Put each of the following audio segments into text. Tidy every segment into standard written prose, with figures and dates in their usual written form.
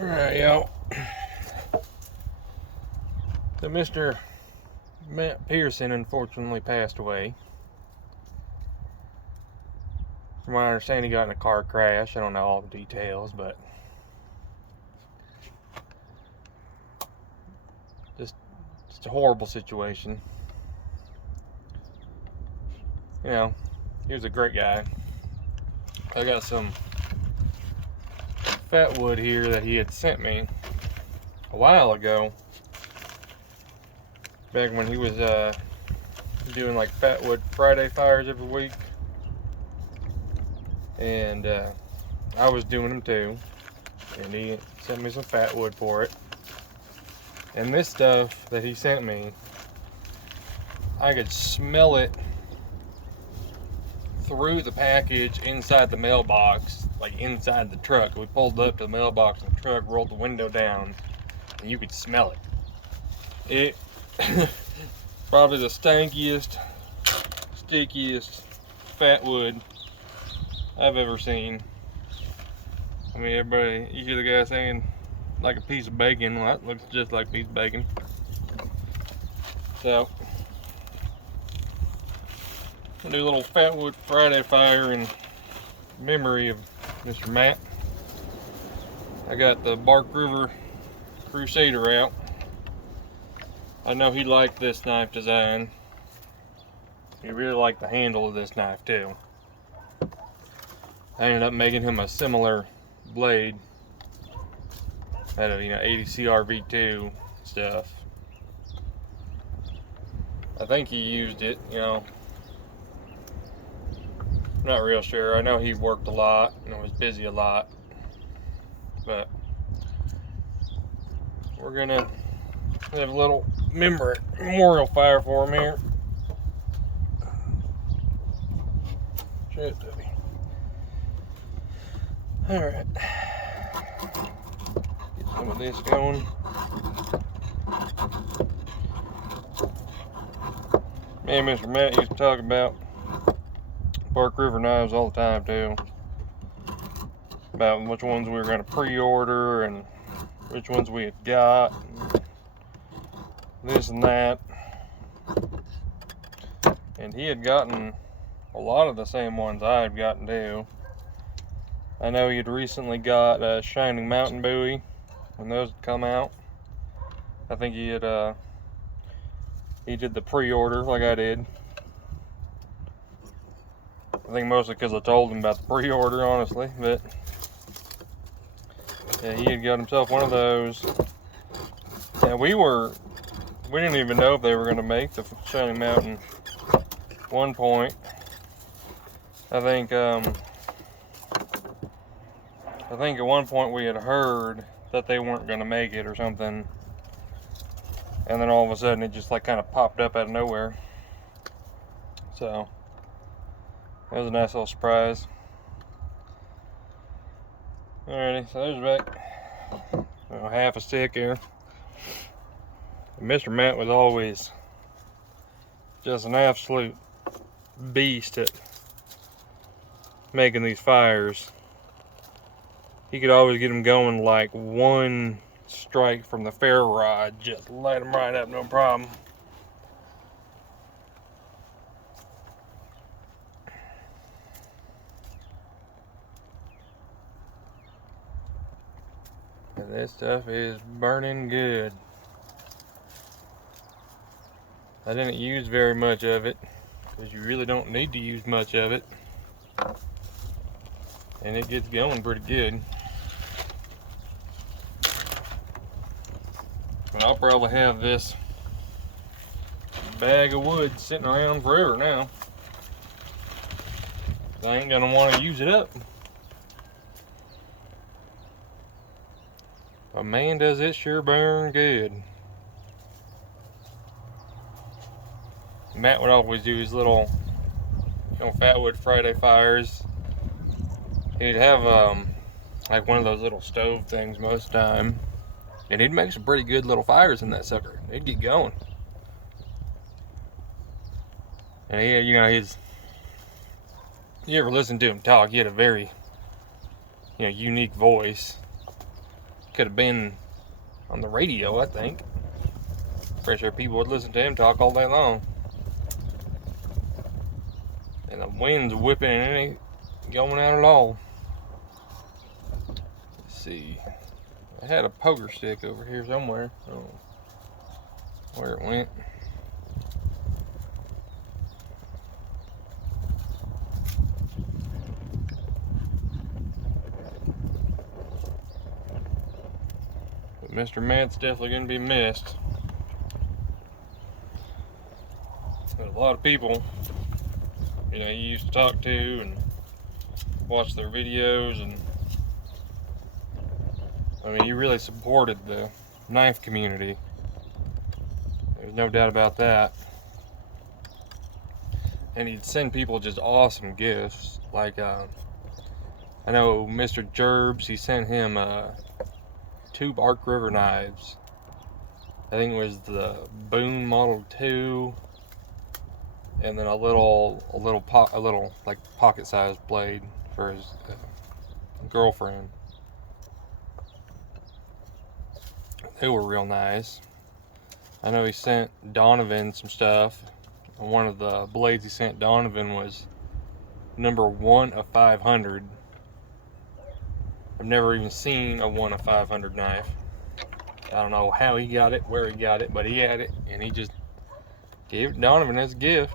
Alright, y'all. So Mr. Matt Pearson unfortunately passed away. From what I understand, he got in a car crash. I don't know all the details, but just a horrible situation. You know, he was a great guy. I got some fatwood here that he had sent me a while ago, back when he was doing like fatwood Friday fires every week, and I was doing them too, and he sent me some fatwood for it. And this stuff that he sent me, I could smell it through the package inside the mailbox, like inside the truck. We pulled up to the mailbox in the truck, rolled the window down, and you could smell it. It probably the stankiest, stickiest fatwood I've ever seen. I mean, everybody, you hear the guy saying like a piece of bacon. Well, that looks just like a piece of bacon. So, we'll do a little fatwood Friday fire in memory of Mr. Matt. I got the Bark River Crusader out. I know he liked this knife design. He really liked the handle of this knife too. I ended up making him a similar blade out of 80 CRV2 stuff. I think he used it, not real sure. I know he worked a lot and was busy a lot, but we're gonna have a little memorial fire for him here. Shit, Debbie. All right, get some of this going. Me and Mr. Matt used to talk about Bark River knives all the time too. About which ones we were going to pre-order and which ones we had got, and this and that. And he had gotten a lot of the same ones I had gotten too. I know he had recently got a Shining Mountain Bowie when those had come out. I think he did the pre-order like I did. I think mostly because I told him about the pre-order, honestly, but yeah, he had got himself one of those. And we didn't even know if they were going to make the Shining Mountain at one point. I think at one point we had heard that they weren't going to make it or something, and then all of a sudden it just like kind of popped up out of nowhere. So that was a nice little surprise. Alrighty, so there's about half a stick here. Mr. Matt was always just an absolute beast at making these fires. He could always get them going like one strike from the ferro rod, just light them right up, no problem. And this stuff is burning good. I didn't use very much of it because you really don't need to use much of it, and it gets going pretty good. And I'll probably have this bag of wood sitting around forever now. I ain't gonna want to use it up. But man, does it sure burn good. Matt would always do his little fatwood Friday fires. He'd have like one of those little stove things most of the time, and he'd make some pretty good little fires in that sucker. He'd get going. And he had, you ever listen to him talk, he had a very unique voice. could have been on the radio, I think. Pretty sure people would listen to him talk all day long. And the wind's whipping and it ain't going out at all. Let's see. I had a poker stick over here somewhere. I don't know where it went. But Mr. Matt's definitely going to be missed. There's a lot of people, you know, you used to talk to and watch their videos, and I mean, he really supported the knife community. There's no doubt about that. And he'd send people just awesome gifts. Like, I know Mr. Gerbs, he sent him 2 Bark River knives. I think it was the Boone Model 2, and then a little like pocket-sized blade for his girlfriend. They were real nice. I know he sent Donovan some stuff. One of the blades he sent Donovan was number 1 of 500. I've never even seen a 1 of 500 knife. I don't know how he got it, where he got it, but he had it, and he just gave it Donovan as a gift.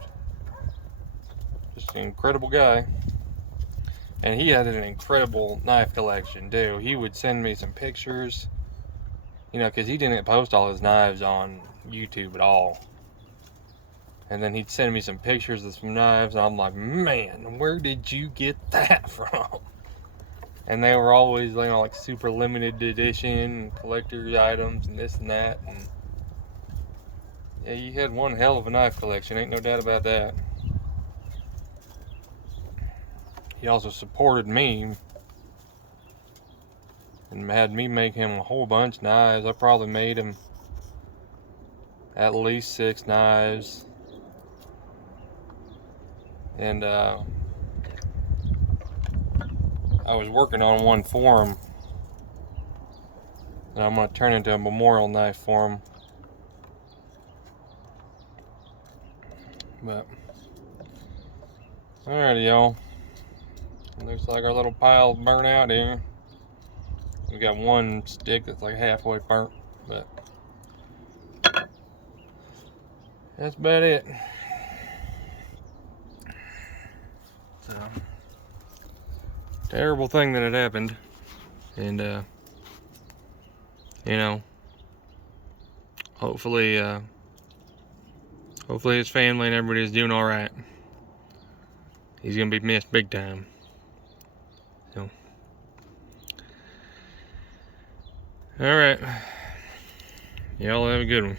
Just an incredible guy. And he had an incredible knife collection too. He would send me some pictures, you know, because he didn't post all his knives on YouTube at all. And then he'd send me some pictures of some knives, and I'm like, man, where did you get that from? And they were always, you know, like super limited edition, collector's items, and this and that. And yeah, you had one hell of a knife collection, ain't no doubt about that. He also supported me and had me make him a whole bunch of knives. I probably made him at least 6 knives. And I was working on one for him, and I'm going to turn into a memorial knife for him. But alrighty, y'all. Looks like our little pile burnt out here. We got one stick that's like halfway burnt, but that's about it. So, terrible thing that had happened, and you know, hopefully his family and everybody's doing all right. He's gonna be missed big time. So, all right, y'all have a good one.